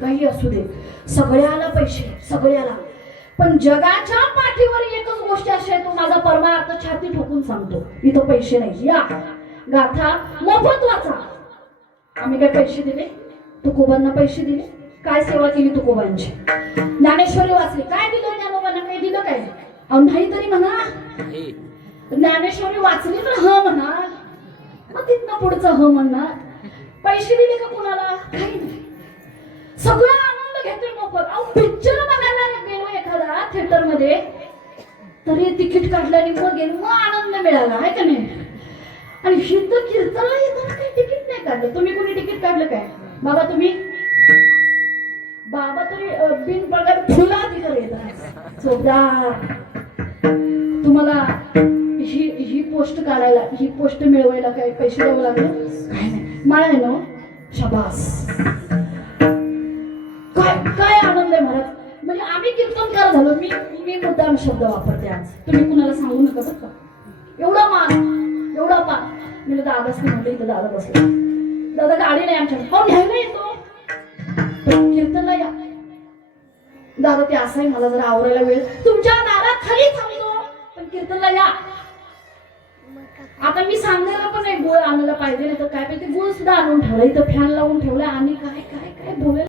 काही असू दे. सगळ्याला पैसे सगळ्याला. पण जगाच्या पाठीवर एकच गोष्ट अशी आहे तो माझा परमार्थ छाती ठोकून सांगतो. इथं पैसे नाही. या. गाथा मोफत वाचा आम्ही काय पैसे दिले? तुकोबांना पैसे दिले? काय सेवा केली तुकोबांची? ज्ञानेश्वरी वाचली. काय दिलं ज्ञानोबांना काही दिलं काय? अहो नाही तरी म्हणा. ज्ञानेश्वरी वाचली तर ह म्हणा. मग तिथनं पुढचं ह म्हणणार. पैसे दिले का कुणाला? काही एखादा थिएटरमध्ये तरी तिकीट काढल्याने मग मग आनंद मिळाला आहे का नाही? आणि हिंद कीर्तनला येताना काही तिकीट नाही काढलं. तुम्ही कोणी तिकीट काढलं काय? बाबा तुम्ही? बाबा तुम्ही बिन पगार फुला तिकडे येतात तुम्हाला ही ही पोस्ट काढायला ही पोस्ट मिळवायला काय पैसे द्यावं लागलं? काय नाही. मला आहे ना हो? शबास. मी आम्ही कीर्तनकार झालो. मी मी मुद्दाम शब्द वापरते आज. तुम्ही कुणाला सांगू नका बरं का? एवढा मान एवढा पा मी दादाच नाही म्हटलं इथं दादा बसला. दादा गाडी नाही आमच्या हो न्यायला येतो. कीर्तनला या. दादा ते असं आहे मला जरा आवरायला वेळ. तुमच्या दारात खाली थांबतो. पण कीर्तनला या. आता मी सांगायला पण एक गोळ आणायला पाहिजे नाही तर काय पाहिजे गोळ सुद्धा आणून ठेवला. इथं फॅन लावून ठेवला. आणि काय काय काय बोलायला